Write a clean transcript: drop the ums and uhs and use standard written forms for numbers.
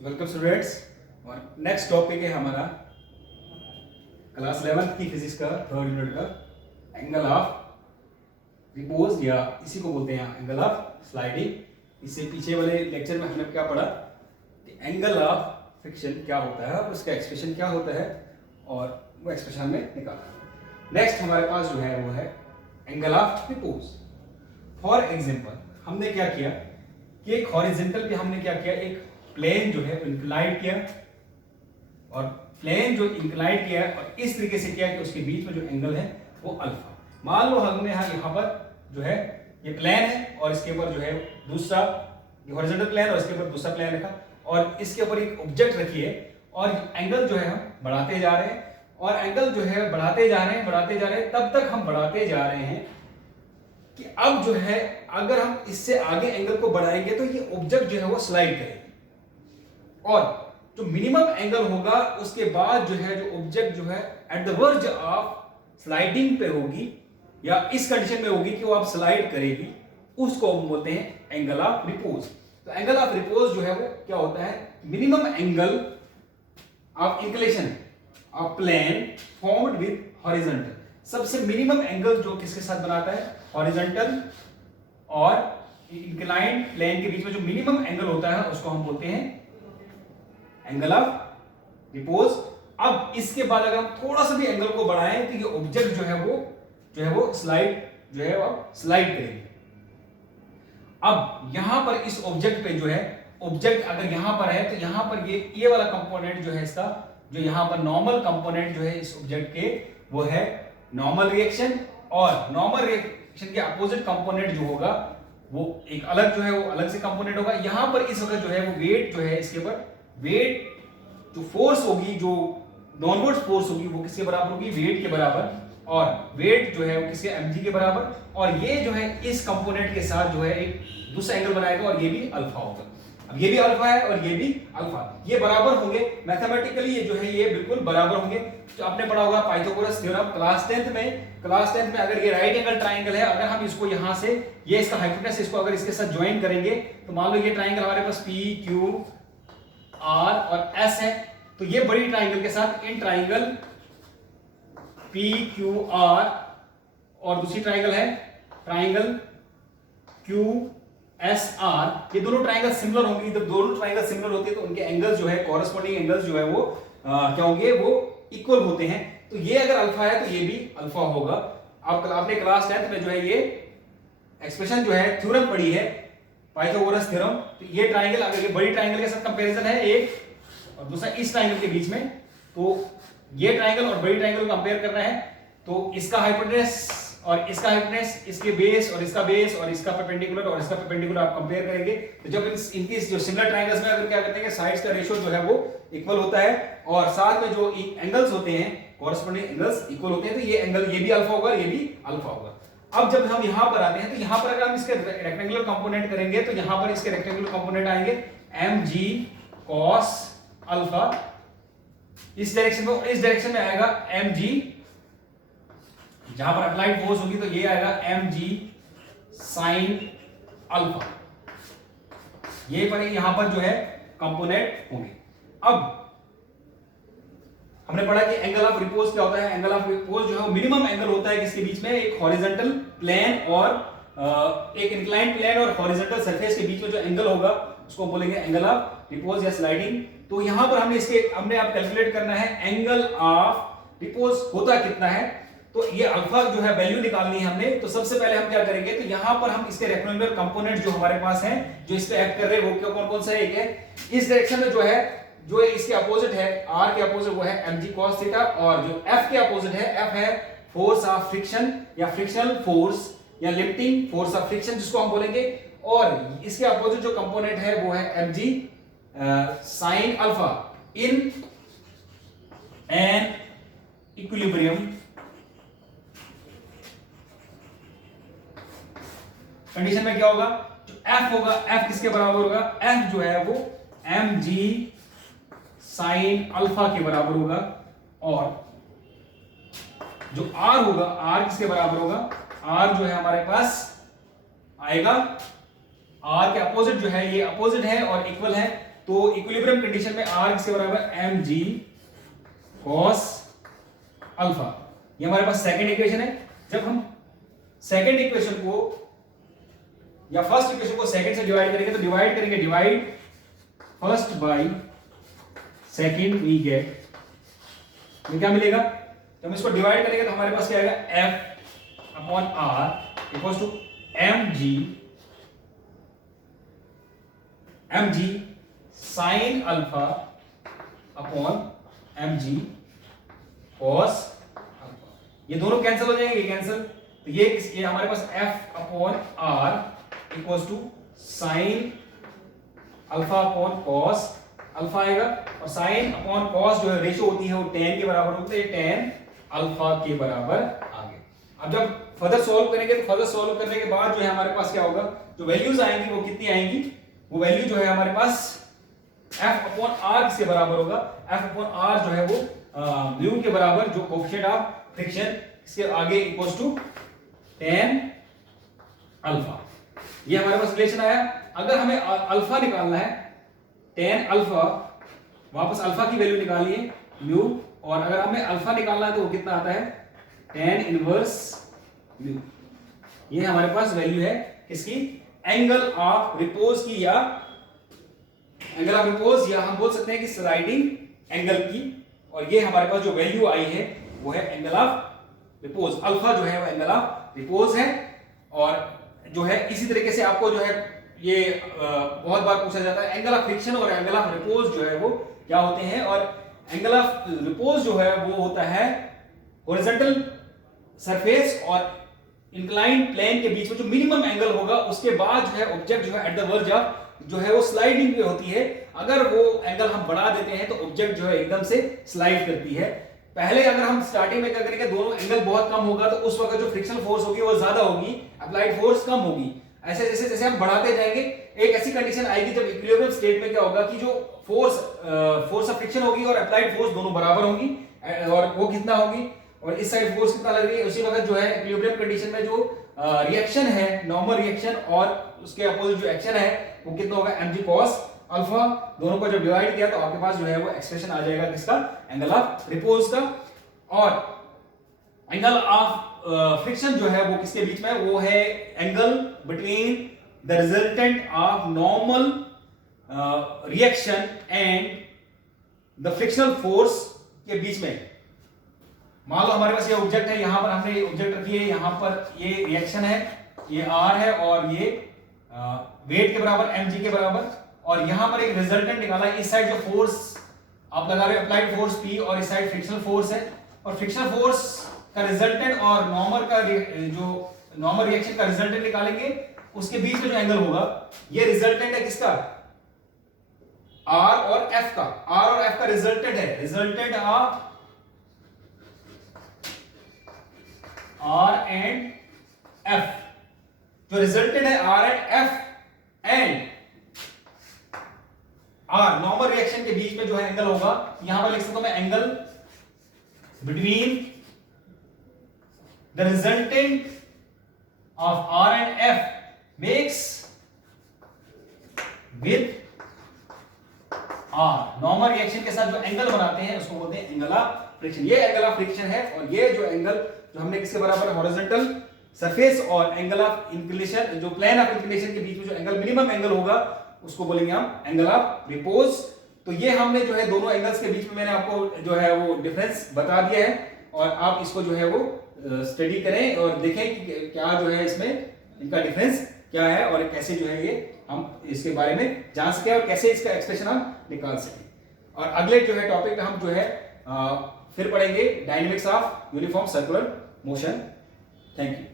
Welcome students. और next topic है हमारा क्लास 11th की फिजिक्स का थर्ड यूनिट का एंगल ऑफ रिपोज, या इसी को बोलते हैं एंगल ऑफ स्लाइडिंग। इससे पीछे वाले लेक्चर में हमने क्या पढ़ा कि एंगल ऑफ फ्रिक्शन क्या होता है और उसका एक्सप्रेशन क्या होता है, और वो एक्सप्रेशन में निकाला। नेक्स्ट हमारे पास जो है वो है angle of repose. For example हमने क्या किया कि एक हॉरिजॉन्टल पे हमने क्या किया, एक प्लेन जो है इंक्लाइंड किया, और प्लेन जो इंक्लाइंड किया और इस तरीके से किया कि उसके बीच में जो एंगल है वो अल्फा। मान लो हमने यहाँ पर जो है ये प्लेन है और इसके ऊपर जो है दूसरा हॉरिजॉन्टल प्लेन और इसके ऊपर दूसरा प्लेन रखा, और इसके ऊपर एक ऑब्जेक्ट रखी है, और एंगल जो है हम बढ़ाते जा रहे हैं, और एंगल जो है बढ़ाते जा रहे हैं, तब तक हम बढ़ाते जा रहे हैं कि अब जो है अगर हम इससे आगे एंगल को बढ़ाएंगे तो ये ऑब्जेक्ट जो है वो स्लाइड करेगी, और जो मिनिमम एंगल होगा उसके बाद जो है जो ऑब्जेक्ट जो है at the verge of sliding पे होगी, या इस कंडीशन में होगी कि वो आप स्लाइड करेगी, उसको हम बोलते हैं एंगल ऑफ रिपोज। तो एंगल ऑफ रिपोज जो है वो क्या होता है, minimum angle of inclination of plane formed with horizontal. सबसे मिनिमम एंगल जो किसके साथ बनाता है, हॉरिजॉन्टल और इंक्लाइंड प्लेन के बीच में जो मिनिमम एंगल होता है उसको हम बोलते हैं एंगल ऑफ रिपोज। अब इसके बाद अगर हम थोड़ा सा भी एंगल को बढ़ाएं तो ये ऑब्जेक्ट जो है वो स्लाइड करेगी। अब यहां पर इस ऑब्जेक्ट पे जो है, ऑब्जेक्ट अगर यहां पर है तो यहां पर ये वाला कंपोनेंट जो है इसका, जो यहां पर नॉर्मल कंपोनेंट जो है इस ऑब्जेक्ट के, वो है नॉर्मल रिएक्शन, और नॉर्मल रिएक्शन के अपोजिट कंपोनेंट जो होगा वो एक अलग जो है वो अलग से कंपोनेंट होगा। यहां पर इस वक्त जो है वो वेट जो है इसके ऊपर, वेट जो फोर्स होगी, जो डाउनवर्ड फोर्स होगी वो किसके बराबर होगी, वेट के बराबर, और वेट जो है वो किसके, mg के बराबर, और ये जो है इस कंपोनेंट के साथ जो है एक दूसरा एंगल बनाएगा और ये भी अल्फा होगा। अब ये भी अल्फा है और ये भी अल्फा, ये बराबर होंगे मैथमेटिकली, ये जो है ये बिल्कुल बराबर होंगे। तो आपने पढ़ा होगा पाइथागोरस थ्योरम क्लास 10th में अगर ये राइट एंगल ट्राइंगल है, अगर हम इसको यहां से ये इसका हाइपोटेनस इसको अगर इसके साथ ज्वाइन करेंगे तो मान लो ये ट्राइंगल हमारे पास पी क्यू आर और एस है, तो ये बड़ी ट्राइंगल के साथ in triangle P Q R, और दूसरी ट्राइंगल है ट्राइंगल क्यू एस आर, ये दोनों ट्राइंगल सिमिलर होंगी। जब दोनों ट्राइंगल सिमिलर होते हैं तो उनके एंगल्स जो है, कॉरेस्पॉन्डिंग एंगल्स जो है वो क्या होंगे, वो इक्वल होते हैं। तो ये अगर अल्फा है तो ये भी अल्फा होगा। आपने क्लास 10th में जो है ये एक्सप्रेशन जो है थ्योरम पढ़ी है, पाइथागोरस थ्योरम। तो ये ट्राइंगल अगर ये बड़ी ट्राइंगल के साथ कंपैरिजन है एक, और दूसरा इस ट्राइंगल के बीच में, तो ये ट्राइंगल और बड़ी ट्राइंगल को कंपेयर करना है, तो इसका हाइपोटेनस और इसका हाइपोटेनस, इसके बेस और इसका बेस, और इसका परपेंडिकुलर और इसका परपेंडिकुलर आप कंपेयर करेंगे। तो जब इनकी जो सिमिलर ट्राइंगल्स में अगर क्या करते हैं कि साइड्स का रेशियो जो है वो इक्वल होता है, और साथ में जो एंगल्स होते हैं कॉरेस्पॉन्डिंग एंगल्स इक्वल होते हैं, तो ये एंगल ये भी अल्फा होगा, ये भी अल्फा होगा। अब जब हम यहां पर आते हैं तो यहां पर अगर हम इसके रेक्टेंगुलर कंपोनेंट करेंगे तो यहां पर इसके रेक्टेंगुलर कंपोनेंट आएंगे mg cos अल्फा, इस डायरेक्शन में, इस डायरेक्शन में आएगा mg, जहां पर अप्लाइड फोर्स होगी तो ये आएगा mg sin अल्फा। ये पर यहां पर जो है कंपोनेंट होंगे। अब हमने पढ़ा कि एंगल ऑफ रिपोज क्या होता है। एंगल ऑफ रिपोज जो है वो मिनिमम एंगल होता है किसके बीच में, एक हॉरिजॉन्टल प्लेन और एक इंक्लाइंड प्लेन और हॉरिजॉन्टल सरफेस के बीच में जो एंगल होगा उसको बोलेंगे एंगल ऑफ रिपोज या स्लाइडिंग। तो यहां पर हमने आप कैलकुलेट करना है एंगल ऑफ रिपोज होता कितना है। तो ये अल्फा जो है वैल्यू निकालनी है हमने। तो सबसे पहले हम क्या करेंगे, तो यहां पर हम इसके रेक्टेंगुलर कंपोनेंट जो हमारे पास हैं, जो इस पे एक्ट कर रहे हैं, वो कौन कौन सा है, एक है इस डायरेक्शन में जो है, जो इसके अपोजिट है, r के अपोजिट वो है mg cos थीटा, और जो f के अपोजिट है, f है फोर्स ऑफ फ्रिक्शन या फ्रिक्शनल फोर्स या लिफ्टिंग फोर्स ऑफ फ्रिक्शन जिसको हम बोलेंगे, और इसके अपोजिट जो कंपोनेंट है वो है mg sin alpha in an equilibrium condition में क्या होगा, जो f होगा, f किसके बराबर होगा, f जो है वो mg sin अल्फा के बराबर होगा, और जो r होगा, r किसके बराबर होगा, r जो है हमारे पास आएगा, r के अपोजिट जो है, ये अपोजिट है और इक्वल है, तो इक्विलिब्रियम कंडीशन में r किसके बराबर mg cos अल्फा, ये हमारे पास सेकंड इक्वेशन है। जब हम सेकंड इक्वेशन को या फर्स्ट इक्वेशन को सेकंड से डिवाइड करेंगे तो डिवाइड करेंगे, divide first by second, we get, ये क्या मिलेगा, जब हम इसको डिवाइड करेंगे तो हमारे पास क्या आएगा, f upon r equals to mg sine alpha upon mg cos alpha. ये दोनों कैंसिल हो जाएंगे, कैंसिल, तो ये हमारे पास f upon r equals to sine alpha upon cos alpha आएगा, और साइन अपॉन cos जो है रेशियो होती है वो tan के बराबर होती है, tan अल्फा के बराबर आ गए। अब जब फर्दर सॉल्व करेंगे तो फर्दर सॉल्व करने के बाद जो है हमारे पास क्या होगा, जो वैल्यूज आएंगी वो कितनी आएंगी, वो वैल्यू जो है हमारे पास f अपॉन r किसके बराबर होगा, f अपॉन r जो है वो म्यू के बराबर, जो कोएफिशिएंट ऑफ फ्रिक्शन इसके आगे इक्वल्स टू tan अल्फा। ये हमारे पास रिलेशन आया। अगर हमें अल्फा निकालना है, tan अल्फा, वापस अल्फा की वैल्यू निकालिए म्यू, और अगर हमें अल्फा निकालना है तो वो कितना आता है, tan इनवर्स म्यू। ये हमारे पास वैल्यू है किसकी, एंगल ऑफ रिपोज की, या एंगल ऑफ रिपोज, या हम बोल सकते हैं कि स्लाइडिंग एंगल की, और ये हमारे पास जो वैल्यू आई है वो है एंगल ऑफ रिपोज। अल्फा जो है वो एंगल ऑफ रिपोज है। और जो है इसी तरीके से आपको जो है ये बहुत बार पूछा जाता है, एंगल ऑफ फ्रिक्शन और एंगल ऑफ रिपोज जो है वो क्या होते हैं, और एंगल ऑफ रिपोज जो है वो होता है हॉरिजॉन्टल सरफेस और इंक्लाइंड प्लेन के बीच में जो मिनिमम एंगल होगा, उसके बाद जो है ऑब्जेक्ट जो है एट द वर्ज ऑफ जो है वो स्लाइडिंग पे होती है। अगर वो एंगल हम बढ़ा देते हैं तो ऑब्जेक्ट जो है एकदम से स्लाइड करती है। पहले अगर हम स्टार्टिंग में क्या करेंगे, दोनों एंगल बहुत कम होगा तो उस वक्त जो फ्रिक्शनल फोर्स होगी वो ज्यादा होगी, अप्लाइड फोर्स कम होगी। ऐसे जैसे जैसे हम बढ़ाते जाएंगे, एक ऐसी कंडीशन आएगी जब इक्विलिब्रियम स्टेट में क्या होगा कि जो फोर्स ऑफ फ्रिक्शन होगी और अप्लाइड फोर्स दोनों बराबर होंगी, और वो कितना होगी, और इस साइड फोर्स कितना लग रही है, उसी वक्त जो है इक्विलिब्रियम कंडीशन में जो रिएक्शन है, नॉर्मल रिएक्शन और उसके अपोजिट जो एक्शन है वो कितना होगा, mg cos अल्फा। दोनों को जब डिवाइड किया तो आपके पास जो है वो एक्सप्रेशन आ जाएगा किसका, एंगल ऑफ रिपोज का। और एंगल ऑफ फ्रिक्शन जो है वो किसके बीच में, वो है angle between the resultant of normal reaction and the frictional force के बीच में। मान लो हमारे पास ये ऑब्जेक्ट है, यहां पर हमने ऑब्जेक्ट रखी है, यहां पर ये रिएक्शन है, ये r है, और ये वेट के बराबर mg के बराबर, और यहां पर एक रिजल्टेंट निकाला है। इस साइड जो फोर्स आप लगा रहे हो अप्लाइड फोर्स P, और इस साइड फ्रिक्शनल फोर्स है, और फ्रिक्शनल फोर्स का रिजल्टेंट और नॉर्मल का जो नॉर्मल रिएक्शन का रिजल्टेंट निकालेंगे, उसके बीच में जो एंगल होगा, ये रिजल्टेंट है किसका, R और F का। R और F का रिजल्टेंट है, resultant of R and F, जो रिजल्टेंट है R and F and R normal reaction के बीच में जो है एंगल होगा, यहां पर लिख सकता हूं मैं angle between the resultant of R and F makes with R। Normal reaction के साथ जो एंगल बनाते हैं उसको बोलते हैं एंगल ऑफ फ्रिक्शन। ये एंगल ऑफ फ्रिक्शन है, और ये जो एंगल जो हमने किसके बराबर है, हॉरिजॉन्टल सरफेस और एंगल ऑफ इंक्लिनेशन, जो प्लेन ऑफ इंक्लिनेशन के बीच में जो एंगल मिनिमम एंगल होगा उसको बोलेंगे हम एंगल ऑफ रिपोज। तो ये हमने जो है दोनों एंगल्स के बीच में मैंने आपको जो है वो डिफरेंस बता दिया है, और आप इसको जो है वो स्टडी करें और देखें कि क्या जो है इसमें इनका डिफरेंस क्या है, और कैसे जो है ये हम इसके बारे में जान सके और कैसे इसका एक्सप्रेशन हम निकाल सकें। और अगले जो है टॉपिक में हम जो है फिर पढ़ेंगे dynamics of uniform circular motion. Thank you.